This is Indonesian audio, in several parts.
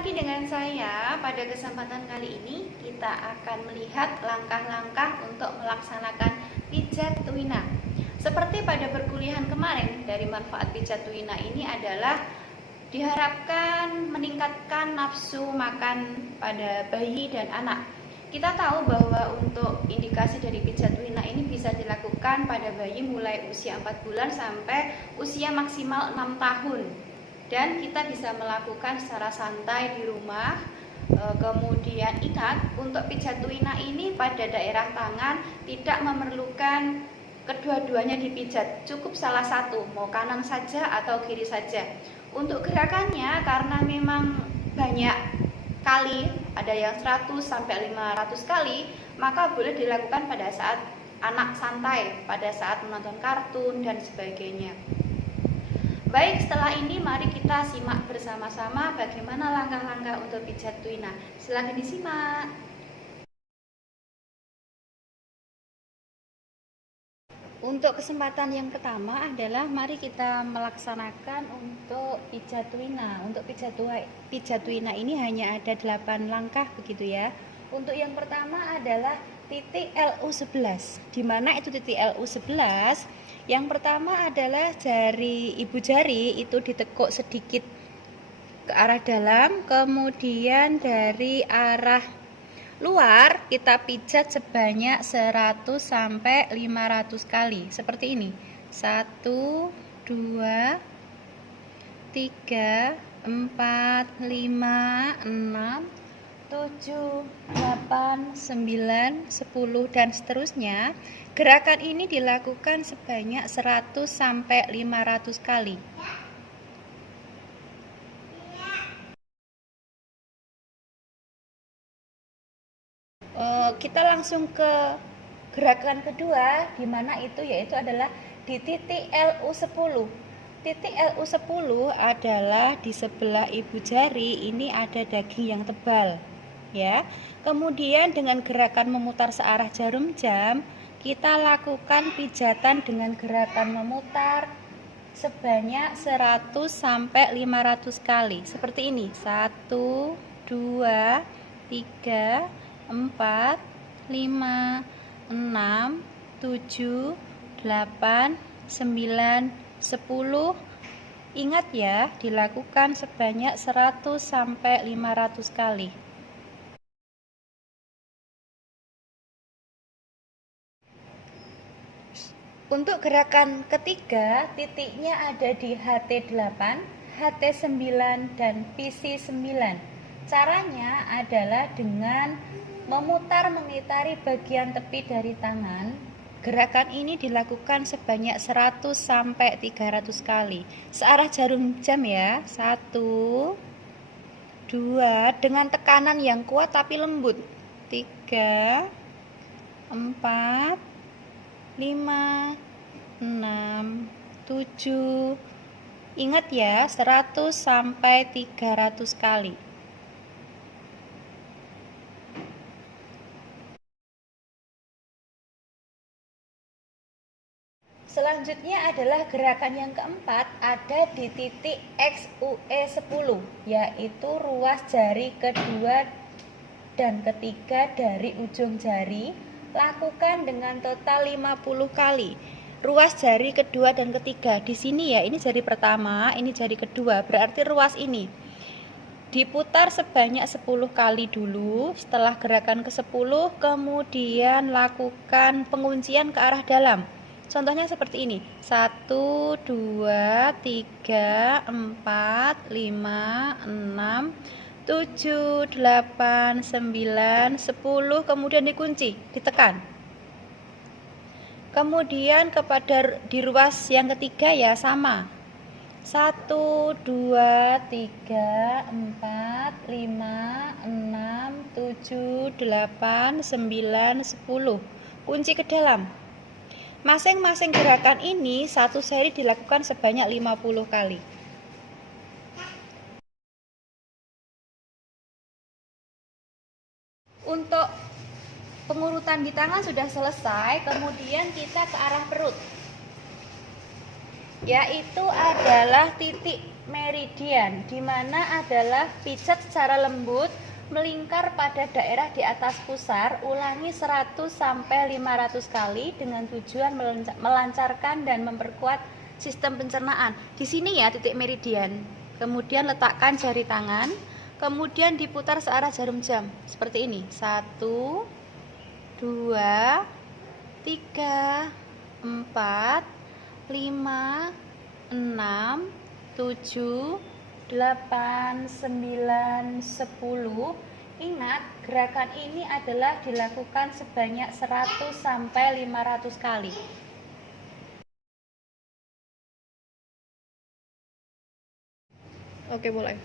lagi dengan saya. Pada kesempatan kali ini kita akan melihat langkah-langkah untuk melaksanakan pijat tuina. Seperti pada perkuliahan kemarin, dari manfaat pijat tuina ini adalah diharapkan meningkatkan nafsu makan pada bayi dan anak. Kita tahu bahwa untuk indikasi dari pijat tuina ini bisa dilakukan pada bayi mulai usia 4 bulan sampai usia maksimal 6 tahun. Dan kita bisa melakukan secara santai di rumah. Kemudian ingat, untuk pijat tuina ini pada daerah tangan tidak memerlukan kedua-duanya dipijat, cukup salah satu, mau kanan saja atau kiri saja. Untuk gerakannya, karena memang banyak kali, ada yang 100 sampai 500 kali, maka boleh dilakukan pada saat anak santai, pada saat menonton kartun dan sebagainya. Baik, setelah ini mari kita simak bersama-sama bagaimana langkah-langkah untuk pijat tuina. Silakan disimak. Untuk kesempatan yang pertama adalah mari kita melaksanakan untuk pijat tuina. Untuk pijat tuina ini hanya ada 8 langkah begitu ya. Untuk yang pertama adalah titik LU11. Di mana itu titik LU11? Yang pertama adalah ibu jari itu ditekuk sedikit ke arah dalam, kemudian dari arah luar kita pijat sebanyak 100 sampai 500 kali. Seperti ini. 1 2 3 4 5 6 7, 8, 9, 10 dan seterusnya. Gerakan ini dilakukan sebanyak 100 sampai 500 kali. Kita langsung ke gerakan kedua, di mana itu yaitu adalah di titik LU10. Titik LU10 adalah di sebelah ibu jari, ini ada daging yang tebal. Ya, kemudian dengan gerakan memutar searah jarum jam, kita lakukan pijatan dengan gerakan memutar sebanyak 100 sampai 500 kali. Seperti ini. 1 2 3 4 5 6 7 8 9 10. Ingat ya, dilakukan sebanyak 100 sampai 500 kali. Untuk gerakan ketiga, titiknya ada di HT8, HT9, dan PC9. Caranya adalah dengan mengitari bagian tepi dari tangan. Gerakan ini dilakukan sebanyak 100 sampai 300 kali. Searah jarum jam ya. 1 2 dengan tekanan yang kuat tapi lembut. 3 4 5 6 7. Ingat ya, 100 sampai 300 kali. Selanjutnya adalah gerakan yang keempat, ada di titik XUE10, yaitu ruas jari kedua dan ketiga dari ujung jari. Lakukan dengan total 50 kali. Ruas jari kedua dan ketiga di sini ya, ini jari pertama, ini jari kedua, berarti ruas ini diputar sebanyak 10 kali dulu. Setelah gerakan ke-10, kemudian lakukan penguncian ke arah dalam. Contohnya seperti ini. 1 2 3 4 5 6 7, 8, 9, 10, kemudian dikunci, ditekan. Kemudian di ruas yang ketiga ya sama. 1 2 3 4 5 6 7 8 9 10. Kunci ke dalam. Masing-masing gerakan ini satu seri dilakukan sebanyak 50 kali. Untuk pengurutan di tangan sudah selesai, kemudian kita ke arah perut, yaitu adalah titik meridian, di mana adalah pijat secara lembut melingkar pada daerah di atas pusar. Ulangi 100 sampai 500 kali dengan tujuan melancarkan dan memperkuat sistem pencernaan. Di sini ya titik meridian. Kemudian letakkan jari tangan, kemudian diputar searah jarum jam seperti ini. 1 2 3 4 5 6 7 8 9 10. Ingat, gerakan ini adalah dilakukan sebanyak 100 sampai 500 kali. Oke, boleh.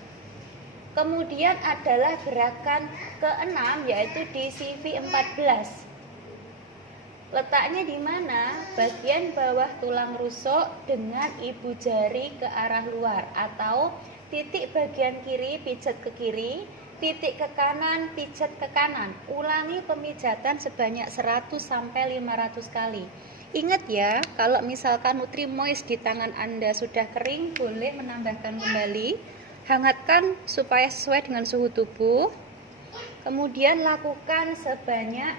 Kemudian adalah gerakan ke-6, yaitu di CV14. Letaknya di mana? Bagian bawah tulang rusuk dengan ibu jari ke arah luar, atau titik bagian kiri pijat ke kiri, titik ke kanan pijat ke kanan. Ulangi pemijatan sebanyak 100 sampai 500 kali. Ingat ya, kalau misalkan Nutrimoist di tangan Anda sudah kering, boleh menambahkan kembali. Hangatkan supaya sesuai dengan suhu tubuh. Kemudian lakukan sebanyak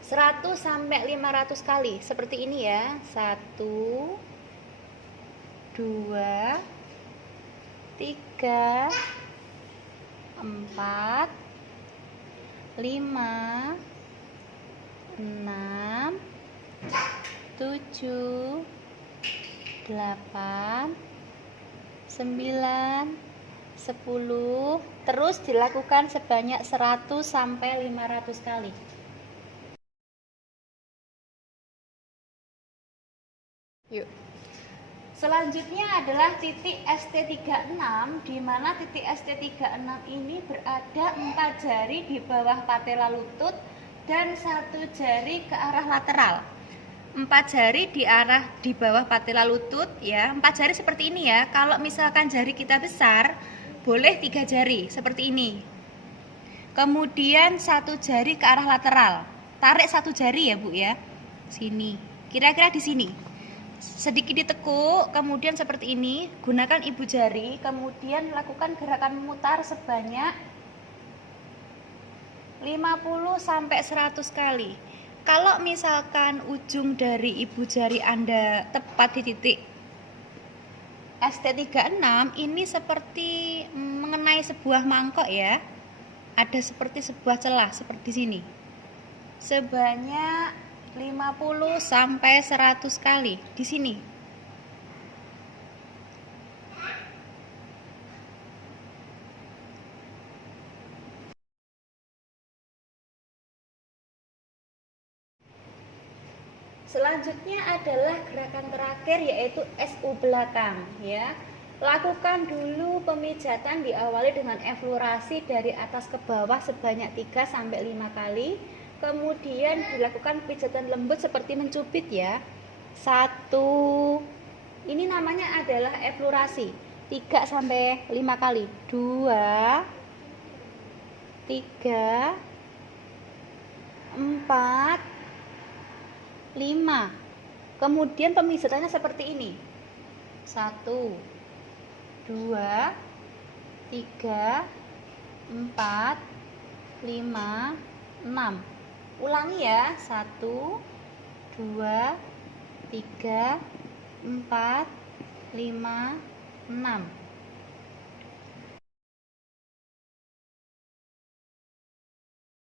100 sampai 500 kali seperti ini ya. 1 2 3 4 5 6 7 8 9 10. Terus dilakukan sebanyak 100 sampai 500 kali. Yuk. Selanjutnya adalah titik ST36, di mana titik ST36 ini berada 4 jari di bawah patella lutut dan 1 jari ke arah lateral. 4 jari di bawah patella lutut ya. 4 jari seperti ini ya. Kalau misalkan jari kita besar, boleh 3 jari seperti ini. Kemudian 1 jari ke arah lateral. Tarik 1 jari ya, Bu ya. Sini. Kira-kira di sini. Sedikit ditekuk, kemudian seperti ini. Gunakan ibu jari, kemudian lakukan gerakan memutar sebanyak 50 sampai 100 kali. Kalau misalkan ujung dari ibu jari Anda tepat di titik ST36, ini seperti mengenai sebuah mangkok ya. Ada seperti sebuah celah seperti sini. Sebanyak 50 sampai 100 kali di sini. Selanjutnya adalah gerakan terakhir, yaitu SU belakang ya. Lakukan dulu pemijatan, diawali dengan eflorasi dari atas ke bawah sebanyak 3 sampai 5 kali. Kemudian dilakukan pijatan lembut seperti mencubit ya. 1. Ini namanya adalah eflorasi. 3 sampai 5 kali. 2 3 4 5. Kemudian pemijatannya seperti ini. 1 2 3 4 5 6. Ulangi ya. 1 2 3 4 5 6.